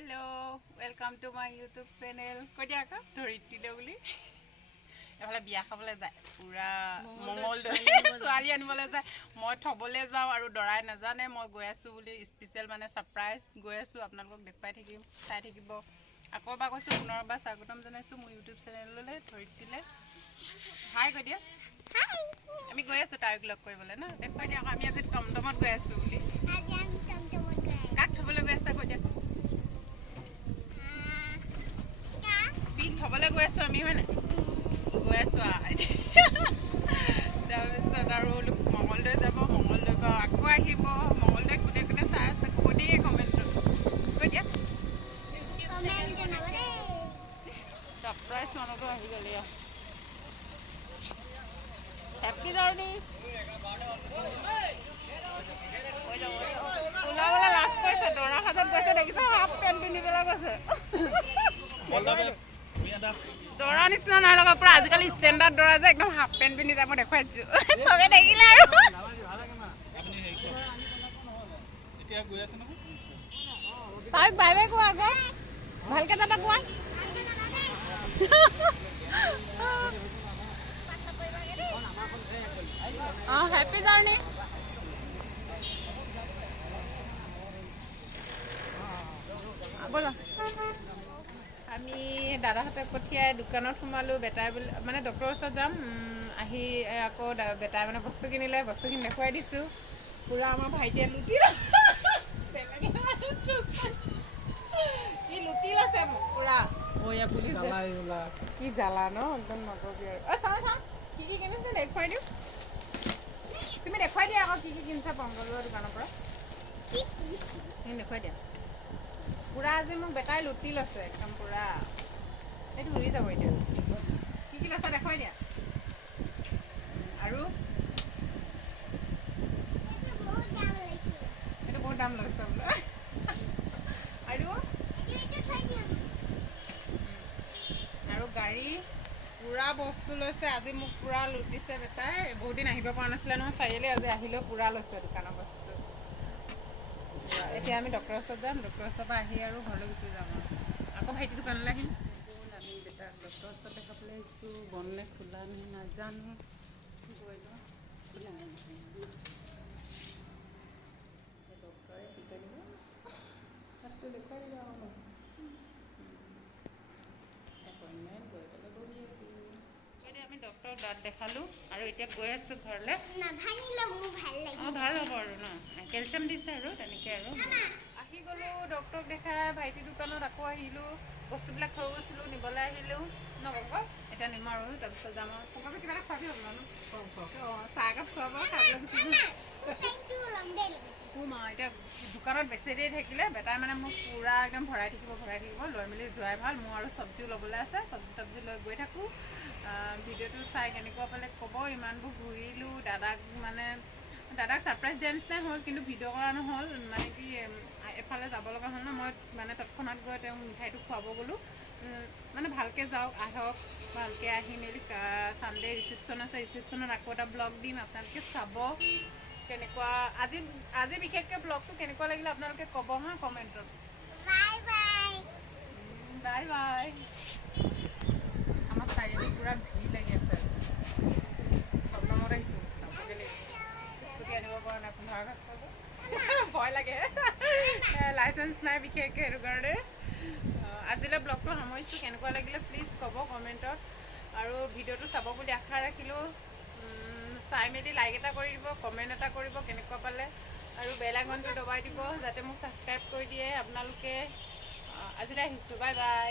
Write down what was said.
Hello, welcome to my YouTube channel. Kodiya ka Doritile uli. Ephale biya khabole jay. Pura mongol swali anibole jay. Moi thobole jao aru dorai najane moi goi asu buli special mane surprise goi asu apnalok dekpai thakim sai thakibo. Akor ba koisu punor ba sagotam janaisu mo YouTube channel lole Doritile. Hi Kodiya. Hi. Ami goi asu tarik log koribole na. Dekpai dia ami aji tomtomot goi asu buli. Aji ami tomtomot goi. Kak thobole goi asa Kodiya? Thobole goi asu ami hoine goi asu তাৰপিছত আৰু মংগলদৈ যাব মংগলদৈ পৰা আকৌ আহিব মংগলদৈ কোনে কোনে চাই আছে ক'ব দেই কমেণ্টত কৈ দিয়া ছাৰপ্ৰাইজ মানুহটো আহি গ'লে হেপী জাৰ্ণি ওলাবলৈ লাজ কৰিছে দৰা সাজত গৈছে দেখিছ হাফ পেণ্ট পিন্ধি পেলাই গৈছে দৰা নিচিনা নাই লগা পুৰা আজিকালি ষ্টেণ্ডাৰ্ড দৰা যে একদম হাফ পেণ্ট পিন্ধি যায় মই দেখুৱাই দিছোঁ চবে দেখিলে আৰু তাইক বাই বাই কোৱা আকৌ ভালকে যাবা কোৱা অঁ হেপী জাৰ্ণি ব'লা আমি দাদাহঁতক পঠিয়াই দোকানত সোমালোঁ বেটাই মানে ডক্টৰৰ ওচৰত যাম আহি আকৌ বেটাই মানে বস্তু কিনিলে বস্তুখিনি দেখুৱাই দিছোঁ পুৰা আমাৰ ভাইটিয়ে লুটি লুটি লৈছে মোক পুৰা পুলিচ কি জ্বালা ন একদম নকবি আৰু চাওঁ চাওঁ কি কিনিছে দেখুৱাই দিওঁ তুমি দেখুৱাই দিয়া আকৌ কি কিনিছা পংকজৰ দোকানৰ পৰা দেখুৱাই দিয়া পুৰা আজি মোক বেটাই লুটি লৈছে একদম পুৰা এইটো উৰি যাব এতিয়া কি লৈছা দেখুৱাই দিয়া আৰু এইটো বহুত দাম লৈছে বোলে আৰু গাড়ী পুৰা বস্তু লৈছে আজি মোক পুৰা লুটিছে বেটাই বহুত দিন আহিব পৰা নাছিলে নহয় চাৰিআলি আজি আহিলেও পুৰা লৈছে দোকানৰ বস্তু এতিয়া আমি ডক্টৰৰ ওচৰত যাম ডক্টৰৰ ওচৰৰ পৰা আহি আৰু ঘৰলৈ গুচি যাম আকৌ ভাইটি দোকানলৈ আহিম আমি বেটাক ডক্টৰৰ ওচৰত দেখাবলৈ আহিছোঁ বনলে খোলা নে নাজানো গৈ লওঁ ডক্টৰে কি কৈ দিব তাতটো দেখুৱাই দিব আকৌ এপইণ্টমেণ্ট গৈ পেলাই বহি আছোঁ এতিয়া আমি ডক্টৰক দাঁত দেখালোঁ আৰু এতিয়া গৈ আছোঁ ঘৰলৈ অঁ ভাল হ'ব আৰু ন কেলছিয়াম দিছে আৰু তেনেকৈ আৰু আহি গ'লোঁ ডক্টৰক দেখাই ভাইটি দোকানত আকৌ আহিলোঁ বস্তুবিলাক থৈ গৈছিলোঁ নিবলৈ আহিলোঁ নক'ব এতিয়া নিম আৰু তাৰপিছত যাম আৰু ক'ব কিবা এটা খোৱাবি হ'ব ন অঁ চাহ একাপ খোৱাব খাবলৈ এতিয়া দোকানত বেছি দেৰি থাকিলে বেটাই মানে মোক পুৰা একদম ভৰাই থাকিব লৈ মেলি যোৱাই ভাল মোৰ আৰু চব্জিও ল'বলৈ আছে চব্জি লৈ গৈ থাকোঁ ভিডিঅ'টো চাই কেনেকুৱা পালে ক'ব ইমানবোৰ ঘূৰিলোঁ দাদাক ছাৰপ্ৰাইজ দিয়া নিচিনাই হ'ল কিন্তু ভিডিঅ' কৰা নহ'ল মানে কি এফালে যাব লগা হ'ল ন মই মানে তৎক্ষণাত গৈ তেওঁক মিঠাইটো খুৱাব গ'লোঁ মানে ভালকৈ যাওক আহক ভালকৈ আহি মেলি ছানডে ৰিচিপশ্যন আছে ৰিচিপশ্যনত আকৌ এটা ব্লগ দিম আপোনালোকে চাব কেনেকুৱা আজি বিশেষকৈ ব্লগটো কেনেকুৱা লাগিলে আপোনালোকে ক'ব হা কমেণ্টত বাই বাই আমাৰ চাৰিআলি পুৰা ভিৰ লাগি আছে টমটমত আহিছোঁ স্কুটি আনিব পৰা নাই 15 আগষ্টত ভয় লাগে লাইচেঞ্চ নাই বিশেষকৈ সেইটো কাৰণে আজিলৈ ব্লগটো সামৰিছোঁ কেনেকুৱা লাগিলে প্লিজ ক'ব কমেণ্টত আৰু ভিডিঅ'টো চাব বুলি আশা ৰাখিলোঁ চাই মেলি লাইক এটা কৰি দিব কমেণ্ট এটা কৰিব কেনেকুৱা পালে আৰু বেল আইকনটো দবাই দিব যাতে মোক ছাবস্ক্ৰাইব কৰি দিয়ে আপোনালোকে আজিলৈ আহিছোঁ বাই বাই